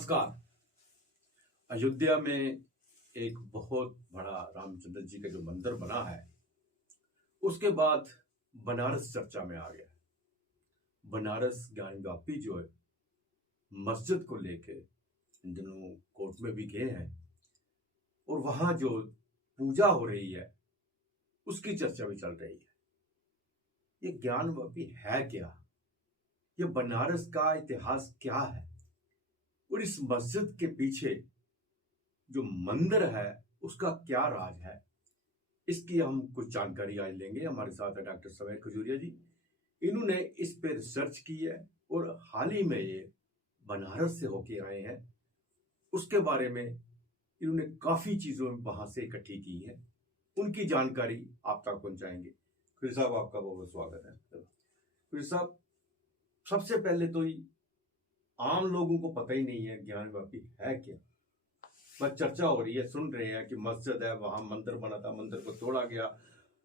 नमस्कार। अयोध्या में एक बहुत बड़ा रामचंद्र जी का जो मंदिर बना है, उसके बाद बनारस चर्चा में आ गया। बनारस ज्ञानव्यापी जो है मस्जिद को लेके इन दिनों कोर्ट में भी गए हैं और वहां जो पूजा हो रही है उसकी चर्चा भी चल रही है। ये ज्ञानव्यापी है क्या? ये बनारस का इतिहास क्या है और इस मस्जिद के पीछे जो मंदिर है उसका क्या राज है? इसकी हम कुछ जानकारी आज लेंगे। हमारे साथ है डॉक्टर समीर खजूरिया जी। इन्होंने इस पे रिसर्च की है और हाल ही में ये बनारस से होके आए हैं। उसके बारे में इन्होंने काफी चीजों वहां से इकट्ठी की है, उनकी जानकारी आप तक पहुंचाएंगे। फिर साहब, आपका बहुत बहुत स्वागत है। फिर साहब, सबसे पहले तो आम लोगों को पता ही नहीं है ज्ञानव्यापी है क्या। बस चर्चा हो रही है, सुन रहे हैं कि मस्जिद है, वहां मंदिर बना था, मंदिर को तोड़ा गया,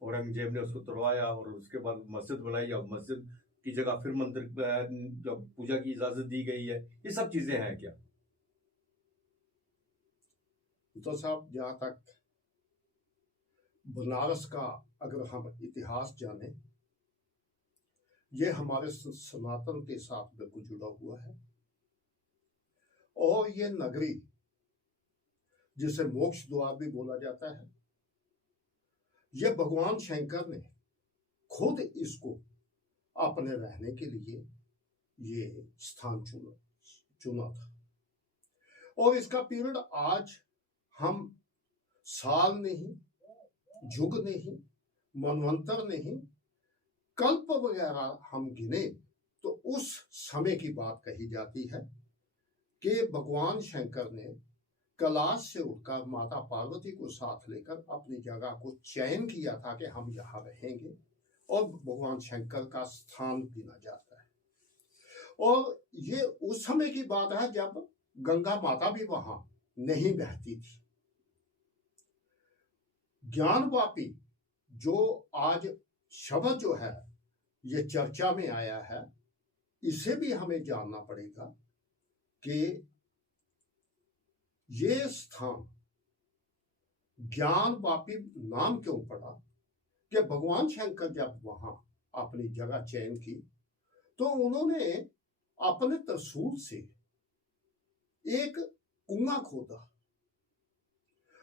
औरंगजेब ने उसको तोड़वाया और उसके बाद मस्जिद बनाई। अब मस्जिद की जगह फिर मंदिर जब पूजा की इजाजत दी गई है, ये सब चीजें हैं क्या? तो साहब, जहां तक बनारस का अगर हम इतिहास जाने, ये हमारे सनातन के साथ बिल्कुल जुड़ा हुआ है। और ये नगरी जिसे मोक्ष द्वार भी बोला जाता है, ये भगवान शंकर ने खुद इसको अपने रहने के लिए ये स्थान चुना था। और इसका पीरियड आज हम साल नहीं, युग नहीं, मनवंतर नहीं, कल्प वगैरह हम गिने तो उस समय की बात कही जाती है कि भगवान शंकर ने कैलाश से उठकर माता पार्वती को साथ लेकर अपनी जगह को चयन किया था कि हम यहाँ रहेंगे, और भगवान शंकर का स्थान गिना जाता है। और ये उस समय की बात है जब गंगा माता भी वहां नहीं बहती थी। ज्ञानवापी जो आज शब्द जो है ये चर्चा में आया है, इसे भी हमें जानना पड़ेगा कि ये स्थान ज्ञानवापी नाम क्यों पड़ा। कि भगवान शंकर जब वहां अपनी जगह चयन की तो उन्होंने अपने त्रिशूल से एक कुआं खोदा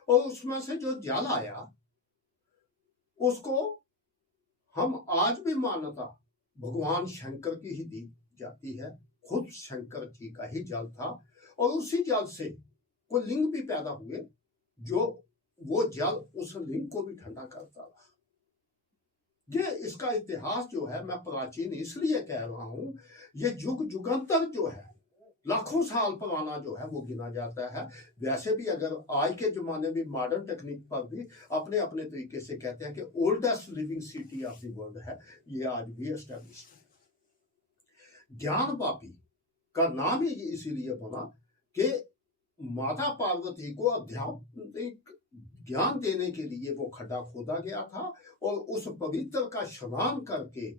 और उसमें से जो जल आया उसको हम आज भी मान्यता भगवान शंकर की ही दी जाती है। खुद शंकर जी का ही जल था और उसी जल से कोई लिंग भी पैदा हुए, जो वो जल उस लिंग को भी ठंडा करता रहा। ये इसका इतिहास जो है, मैं प्राचीन इसलिए कह रहा हूं, ये युग युगांतर जो है, लाखों साल पुराना जो है वो गिना जाता है। वैसे भी अगर आज के जमाने में मॉडर्न टेक्निक पर भी अपने अपने तरीके से कहते हैं कि oldest living city of the world है, ये आज भी एस्टैब्लिश्ड है। ज्ञानवापी का नाम ही इसीलिए बना कि माता पार्वती को आध्यात्मिक ज्ञान देने के लिए वो खड्डा खोदा गया था और उस पवित्र का स्नान करके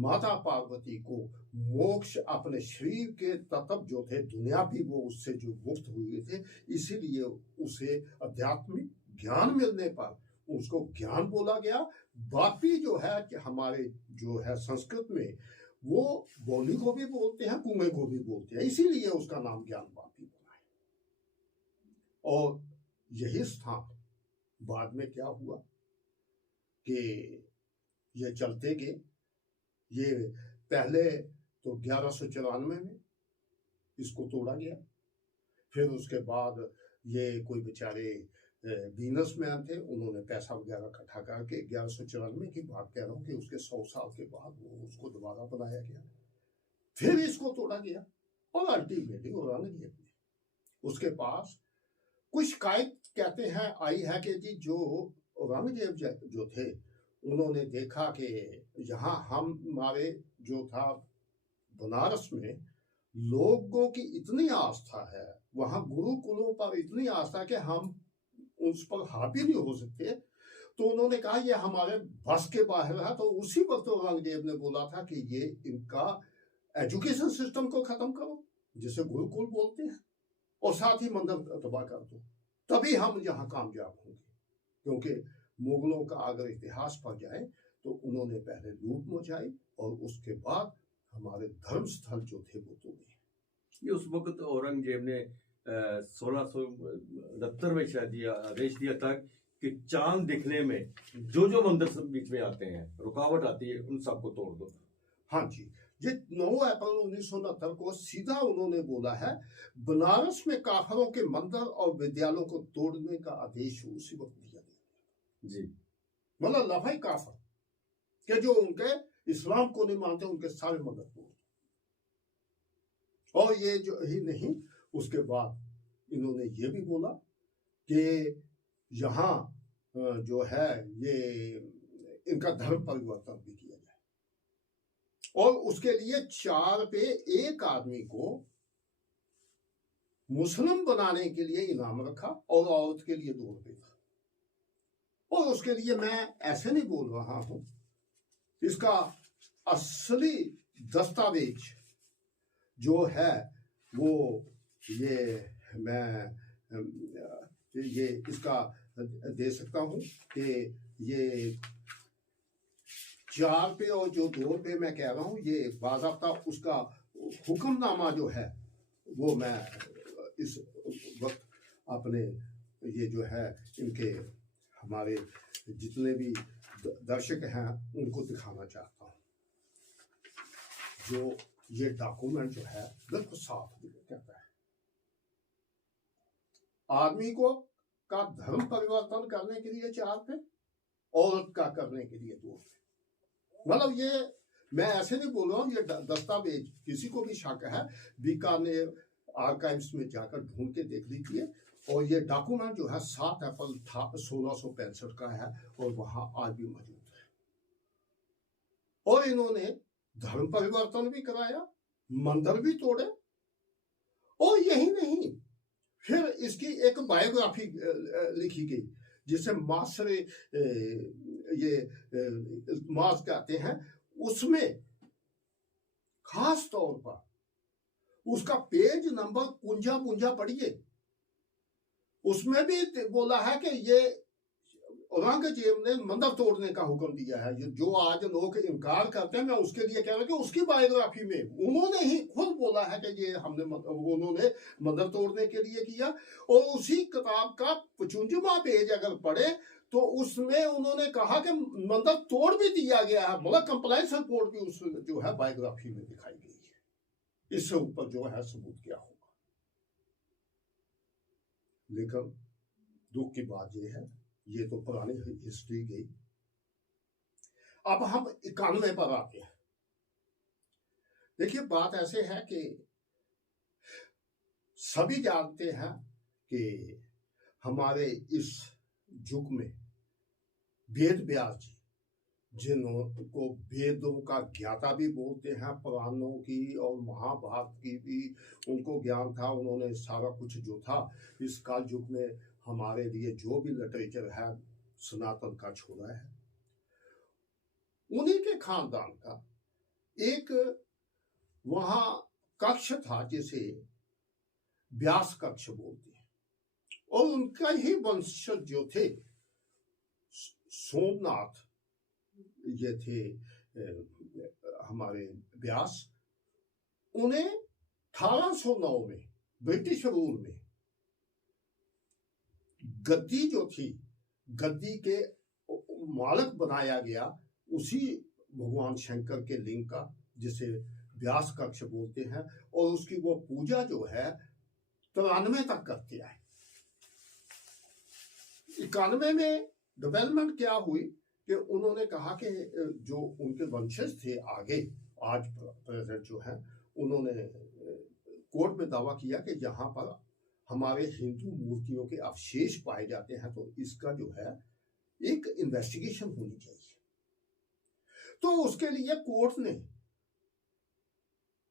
माता पार्वती को मोक्ष अपने शरीर के तत्व जो थे दुनिया भी वो उससे जो मुक्त हुए थे, इसीलिए उसे आध्यात्मिक ज्ञान मिलने पर उसको ज्ञान बोला गया। वापी जो है कि हमारे जो है संस्कृत में वो बोली को भी बोलते हैं, कुएं को भी बोलते हैं, इसीलिए उसका नाम ज्ञान वापी बना है। और यही स्थान बाद में क्या हुआ कि ये चलते गए। ये पहले तो 1194 में इसको तोड़ा गया, फिर उसके बाद ये कोई बेचारे बिजनेसमैन थे, उन्होंने पैसा वगैरह इकट्ठा करके 1194 की बात कह रहा हूँ कि उसके 100 साल के बाद वो उसको दोबारा बनाया गया, फिर इसको तोड़ा गया। और अल्टीमेटली औरंगजेब ने उसके पास कुछ शिकायत कहते हैं आई है कि जी जो औरंगजेब जो थे उन्होंने देखा कि यहाँ हमारे जो था बनारस में लोगों की इतनी आस्था है, वहां गुरुकुलों पर इतनी आस्था है कि हम उस पर हावी नहीं हो सकते, तो उन्होंने कहा ये हमारे बस के बाहर है। तो उसी वक्त औरंगजेब ने बोला था कि ये इनका एजुकेशन सिस्टम को खत्म करो, जिसे गुरुकुल बोलते हैं, और साथ ही मंदिर तबाह कर दो, तभी हम यहाँ कामयाब होंगे। क्योंकि मुगलों का अगर इतिहास पढ़ जाए तो उन्होंने पहले लूट मचाई और उसके बाद हमारे धर्म स्थल जो थे वो तोड़े। ये उस वक्त औरंगजेब ने 1669 में शायद ये आदेश दिया था कि चांद दिखने में जो जो मंदिर सब बीच में आते हैं, रुकावट आती है, उन सबको तोड़ दो। हाँ जी, ये 9 अप्रैल 1969 को सीधा उन्होंने बोला है, बनारस में काफरों के मंदिर और विद्यालयों को तोड़ने का आदेश उसी वक्त दिया गया जी। मतलब लफाई काफर के जो उनके इस्लाम को नहीं मानते उनके सारे मंदिर तोड़। और ये जो ही नहीं, उसके बाद इन्होंने ये भी बोला कि यहाँ जो है ये इनका धर्म परिवर्तन भी किया जाए और उसके लिए 4 पे 1 आदमी को मुस्लिम बनाने के लिए इनाम रखा और औरत के लिए 2 रुपये था। और उसके लिए मैं ऐसे नहीं बोल रहा हूं, इसका असली दस्तावेज जो है वो ये मैं ये इसका दे सकता हूं कि ये 4 पे और जो 2 पे मैं कह रहा हूं, ये बाज़ाब्ता उसका हुक्मनामा जो है वो मैं इस वक्त अपने ये जो है इनके हमारे जितने भी दर्शक हैं उनको दिखाना चाहता हूं। जो ये डॉक्यूमेंट जो है बिल्कुल साफ कहता है, आदमी को का धर्म परिवर्तन करने के लिए 4 पे, औरत का करने के लिए 2 पे। मतलब ये मैं ऐसे नहीं बोल रहा हूँ, ये दस्तावेज किसी को भी शक है बीकानेर आर्काइव्स में जाकर ढूंढ के देख लीजिए। और ये डॉक्यूमेंट जो है 7 अप्रैल 1665 का है और वहां आज भी मौजूद है। और इन्होंने धर्म परिवर्तन भी कराया, मंदिर भी तोड़े। और यही नहीं, फिर इसकी एक बायोग्राफी लिखी गई जिसे मासरे ये मास कहते हैं। उसमें खास तौर पर उसका पेज नंबर पुंजा पुंजा पढ़िए, उसमें भी बोला है कि ये औरंगजेब ने मंदिर तोड़ने का हुक्म दिया है। जो आज लोग इनकार करते हैं, मैं उसके लिए कह रहा हूं कि उसकी बायोग्राफी में उन्होंने ही खुद बोला है कि ये उन्होंने मंदिर तोड़ने के लिए किया। और उसी किताब का 55वां पेज अगर पढ़े तो उसमें उन्होंने कहा कि मंदिर तोड़ भी दिया गया है, मतलब कंप्लायंस रिपोर्ट भी उस जो है बायोग्राफी में दिखाई गई है। इससे ऊपर जो है सबूत क्या होगा। लेकिन दुख की बात यह है, ये तो पुरानी हिस्ट्री गई। अब हम 91 पर आते हैं। देखिए बात ऐसे है कि सभी जानते हैं कि हमारे इस युग में वेद व्यास जी, जिनको वेदों का ज्ञाता भी बोलते हैं, पुराणों की और महाभारत की भी उनको ज्ञान था। उन्होंने सारा कुछ जो था इस काल युग में हमारे लिए जो भी लिटरेचर है सनातन का छोड़ा है। उन्हीं के खानदान का एक वहां कक्ष था जिसे व्यास कक्ष बोलते हैं, और उनका ही वंशज जो थे सोमनाथ, ये थे हमारे व्यास। उन्हें 1809 में ब्रिटिश रूल में गद्दी जो थी, गद्दी के मालक बनाया गया उसी भगवान शंकर के लिंग का, जिसे व्यास कक्ष बोलते हैं। और उसकी वो पूजा जो है 93 तक करते आए। 91 में डेवलपमेंट क्या हुई कि उन्होंने कहा कि जो उनके वंशज थे आगे आज प्रेजेंट जो है, उन्होंने कोर्ट में दावा किया कि यहाँ पर हमारे हिंदू मूर्तियों के अवशेष पाए जाते हैं, तो इसका जो है एक इन्वेस्टिगेशन होनी चाहिए। तो उसके लिए कोर्ट ने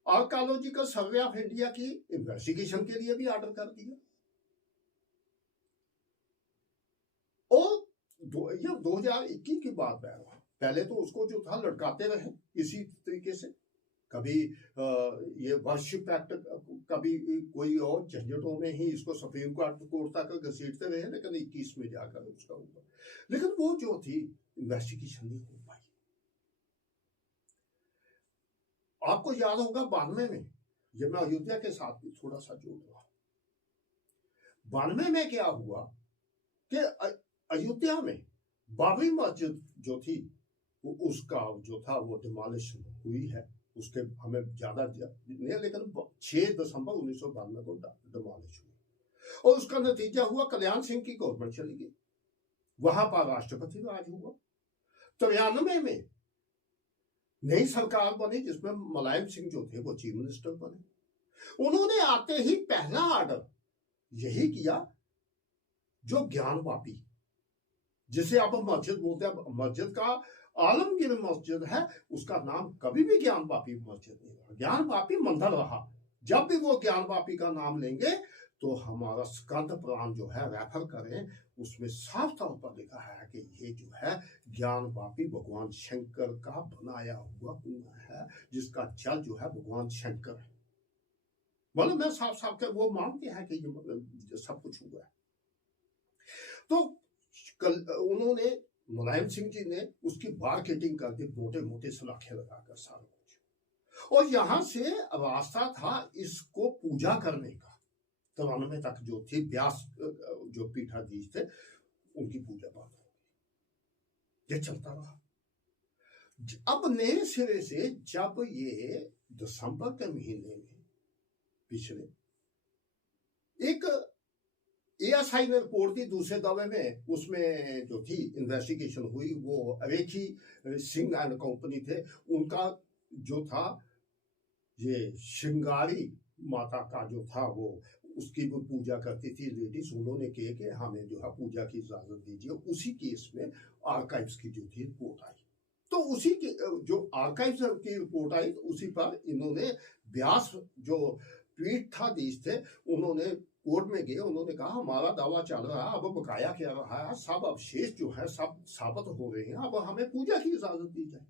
आर्कियोलॉजिकल सर्वे ऑफ इंडिया की इन्वेस्टिगेशन के लिए भी ऑर्डर कर दिया। और ये 2021 की बात है। पहले तो उसको जो था लटकाते रहे इसी तरीके से कभी ये वर्शिप एक्ट, कभी कोई और झंझटों में ही इसको सुप्रीम कोर्ट तक घसीटते रहे, लेकिन 21 में जाकर उसका हुआ। लेकिन वो जो थी इन्वेस्टिगेशन नहीं हो पाई। आपको याद होगा 92 में, ये मैं अयोध्या के साथ भी थोड़ा सा जोड़ रहा हूं, 92 में क्या हुआ कि अयोध्या में बाबरी मस्जिद जो थी वो उसका जो था वो डिमोलिशन हुई है। उसके हमें ज्यादा नहीं, लेकिन 6 दिसंबर 1992 को डिमोलिश हुई और उसका नतीजा हुआ कल्याण सिंह की गवर्नमेंट चली गई, वहां पर राष्ट्रपति राज हुआ। 93 में नई सरकार बनी जिसमें मुलायम सिंह जो थे वो चीफ मिनिस्टर बने। उन्होंने आते ही पहला ऑर्डर यही किया, जो ज्ञानवापी जिसे अब मस्जिद बोलते हैं, मस्जिद का आलमगीर मस्जिद है, उसका नाम कभी भी ज्ञानवापी मस्जिद नहीं रहा, ज्ञानवापी मंदिर रहा। जब भी वो ज्ञानवापी का नाम लेंगे तो हमारा स्कंद पुराण जो है रेफर करें, उसमें साफ तौर पर लिखा है कि ये जो है ज्ञानवापी भगवान शंकर का बनाया हुआ कुआं है, जिसका जल जो है भगवान शंकर है। मतलब मैं साफ साफ कर वो मानते हैं कि ये सब कुछ हुआ है। तो कल उन्होंने, मुलायम सिंह जी ने उसकी मार्केटिंग कर दी, मोटे मोटे सलाखे लगाकर सारा कुछ, और यहां से रास्ता था इसको पूजा करने का। 93 तक जो थी व्यास जो पीठाधीश थे उनकी पूजा बंद हो गई। ये चलता रहा। अब नए सिरे से जब ये दिसंबर के महीने में पिछले एक एएसआई ने रिपोर्ट दी दूसरे दौरे में, उसमें जो थी इन्वेस्टिगेशन हुई, वो रेखी सिंह एंड कंपनी थे, उनका जो था ये श्रृंगारी माता का जो था वो उसकी भी पूजा करती थी लेडीज, उन्होंने कहा कि हमें जो है पूजा की इजाजत दीजिए। उसी केस में आर्काइव्स की जो थी रिपोर्ट आई, तो उसी की जो आर्काइव्स की रिपोर्ट आई उसी पर इन्होंने व्यास जो पीठाधीश थे उन्होंने कोर्ट में गए, उन्होंने कहा हमारा दावा चल रहा है, अब बकाया क्या रहा है, सब अवशेष जो है सब साबित हो रहे हैं, अब हमें पूजा की इजाजत दी जाए।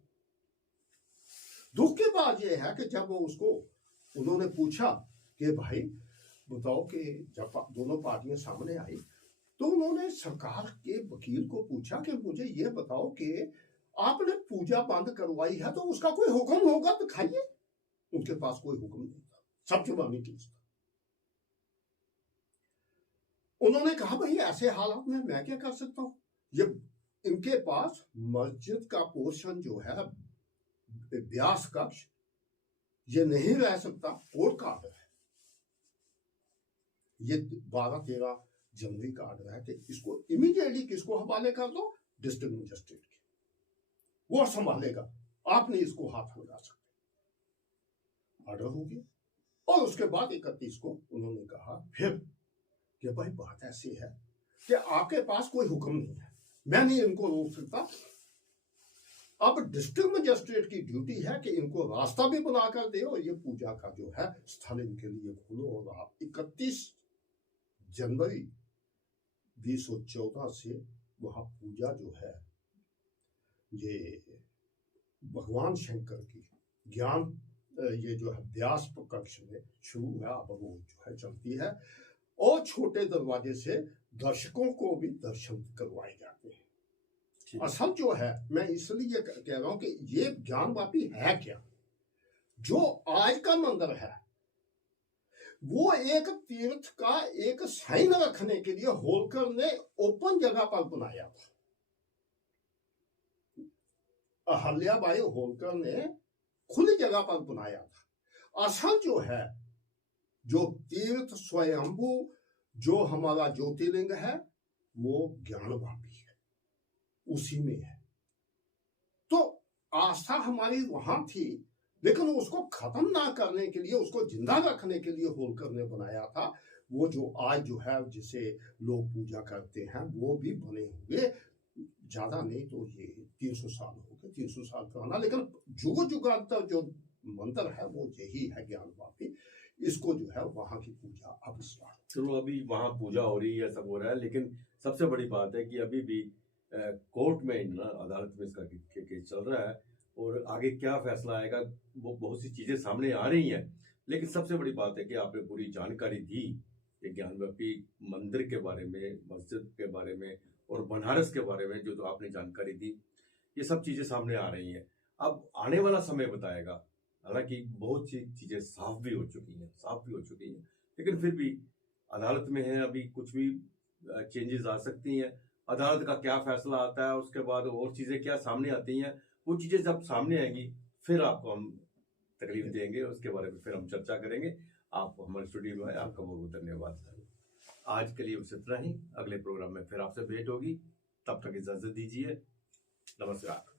दुख की बात यह है कि जब उसको उन्होंने पूछा कि भाई बताओ कि जब दोनों पार्टियां सामने आई तो उन्होंने सरकार के वकील को पूछा कि मुझे यह बताओ कि आपने पूजा बंद करवाई है तो उसका कोई हुक्म होगा तो खाइए। उनके पास कोई हुक्म नहीं था, सब जुबानी केस था। उन्होंने कहा भाई ऐसे हालात में मैं क्या कर सकता हूं, ये इनके पास मस्जिद का पोर्शन जो है व्यास कक्ष ये नहीं रह सकता, कोर्ट का ऑर्डर है, ये 12-13 जनवरी का ऑर्डर है कि इसको इमीडिएटली किसको हवाले कर दो, डिस्ट्रिक्ट मजिस्ट्रेट के, वो संभालेगा, आप नहीं इसको हाथ लगा सकते। ऑर्डर हो गया और उसके बाद 31 को उन्होंने कहा फिर कि भाई बात ऐसी है कि आपके पास कोई हुक्म नहीं है, मैं नहीं इनको रोक सकता, अब डिस्ट्रिक्ट मजिस्ट्रेट की ड्यूटी है कि इनको रास्ता भी बनाकर दे और ये पूजा का जो है स्थल इनके लिए खोलो। और आप 31 जनवरी 2014 से वहां पूजा जो है ये भगवान शंकर की ज्ञान ये जो है व्यास कक्ष में शुरू है, अब वो जो है चलती है और छोटे दरवाजे से दर्शकों को भी दर्शन करवाए जाते हैं। असल जो है मैं इसलिए कह रहा हूं कि ये ज्ञानवापी है क्या, जो आज का मंदिर है वो एक तीर्थ का एक साइन रखने के लिए होलकर ने ओपन जगह पर बनाया था। अहल्याबाई होलकर ने खुली जगह पर बनाया था। असल जो है जो तीर्थ स्वयंभू जो हमारा ज्योतिर्लिंग है वो ज्ञानवापी है, उसी में है। तो आस्था हमारी वहां थी, लेकिन उसको खत्म ना करने के लिए, उसको जिंदा रखने के लिए होलकर ने बनाया था। वो जो आज जो है जिसे लोग पूजा करते हैं वो भी बने हुए ज्यादा नहीं तो ये 300 साल हो गए, 300 साल पुराना, लेकिन जुग जुगांतर जो मंदिर है वो यही है ज्ञानवापी। इसको जो है वहां की पूजा अब स्टार्ट, चलो अभी वहां पूजा हो रही है, सब हो रहा है, लेकिन सबसे बड़ी बात है कि अभी भी कोर्ट में ना अदालत में इसका केस चल रहा है और आगे क्या फैसला आएगा, वो बहुत सी चीजें सामने आ रही हैं। लेकिन सबसे बड़ी बात है कि आपने पूरी जानकारी दी ये ज्ञानव्यापी मंदिर के बारे में, मस्जिद के बारे में और बनारस के बारे में जो तो आपने जानकारी दी, ये सब चीजें सामने आ रही हैं। अब आने वाला समय बताएगा। हालांकि बहुत सी चीजें साफ भी हो चुकी हैं, लेकिन फिर भी अदालत में है, अभी कुछ भी चेंजेस आ सकती हैं। अदालत का क्या फैसला आता है, उसके बाद और चीजें क्या सामने आती हैं, वो चीजें जब सामने आएंगी फिर आपको हम तकलीफ देंगे, उसके बारे में फिर हम चर्चा करेंगे। आप हमारे स्टूडियो में आए, आपका बहुत बहुत धन्यवाद। आज के लिए बस इतना ही, अगले प्रोग्राम में फिर आपसे भेंट होगी, तब तक इजाजत दीजिए, नमस्कार।